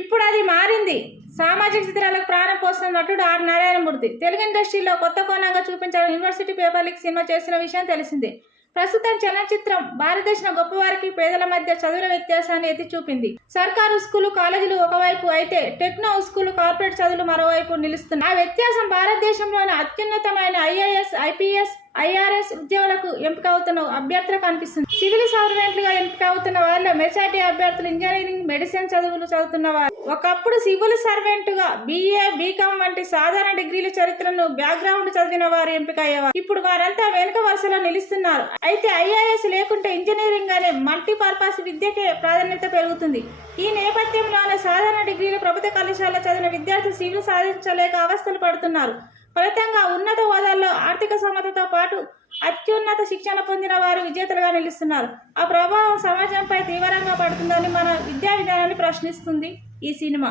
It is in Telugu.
ఇప్పుడు అది మారింది. సామాజిక చిత్రాలకు ప్రాణం పోస్తున్న నటుడు ఆర్ నారాయణమూర్తి తెలుగు ఇండస్ట్రీలో కొత్త కోణంగా చూపించాలని యూనివర్సిటీ పేపర్ లీక్ సినిమా చేసిన విషయం తెలిసిందే. ప్రస్తుతం చలనచిత్రం భారతదేశంలో గొప్పవారికి పేదల మధ్య చదువుల వ్యత్యాసాన్ని ఎత్తి చూపింది. సర్కారు స్కూలు కాలేజీలు ఒకవైపు అయితే టెక్నో స్కూలు కార్పొరేట్ చదువులు మరోవైపు నిలుస్తున్నాయి. ఆ వ్యత్యాసం భారతదేశంలోని అత్యున్నతమైన ఐఏఎస్, ఐపీఎస్, ఐఆర్ఎస్ ఉద్యోగులకు ఎంపిక అవుతున్న అభ్యర్థులకు కనిపిస్తుంది. సివిల్ సర్వెంట్లుగా ఎంపిక అవుతున్న వారిలో మెజారిటీ అభ్యర్థులు ఇంజనీరింగ్, మెడిసిన్ చదువులు చదువుతున్న వారు. ఒకప్పుడు సివిల్ సర్వెంట్గా బీఏ, బీకామ్ వంటి సాధారణ డిగ్రీల చరిత్రను బ్యాక్గ్రౌండ్ చదివిన వారు ఎంపిక అయ్యేవారు. ఇప్పుడు వారంతా వెనుక వరుసలో నిలుస్తున్నారు. అయితే ఐఏఎస్ లేకుంటే ఇంజనీరింగ్ అనే మల్టీపర్పస్ విద్యకే ప్రాధాన్యత పెరుగుతుంది. ఈ నేపథ్యంలోనే సాధారణ డిగ్రీలు ప్రభుత్వ కళాశాలలో చదివిన విద్యార్థులు సివిల్ సాధించలేక అవస్థలు పడుతున్నారు. ఫలితంగా ఉన్నత హోదాల్లో ఆర్థిక సమతతో పాటు అత్యున్నత శిక్షణ పొందిన వారు విజేతలుగా నిలుస్తున్నారు. ఆ ప్రభావం సమాజంపై తీవ్రంగా పడుతుందని మన విద్యా విధానాన్ని ప్రశ్నిస్తుంది ఈ సినిమా.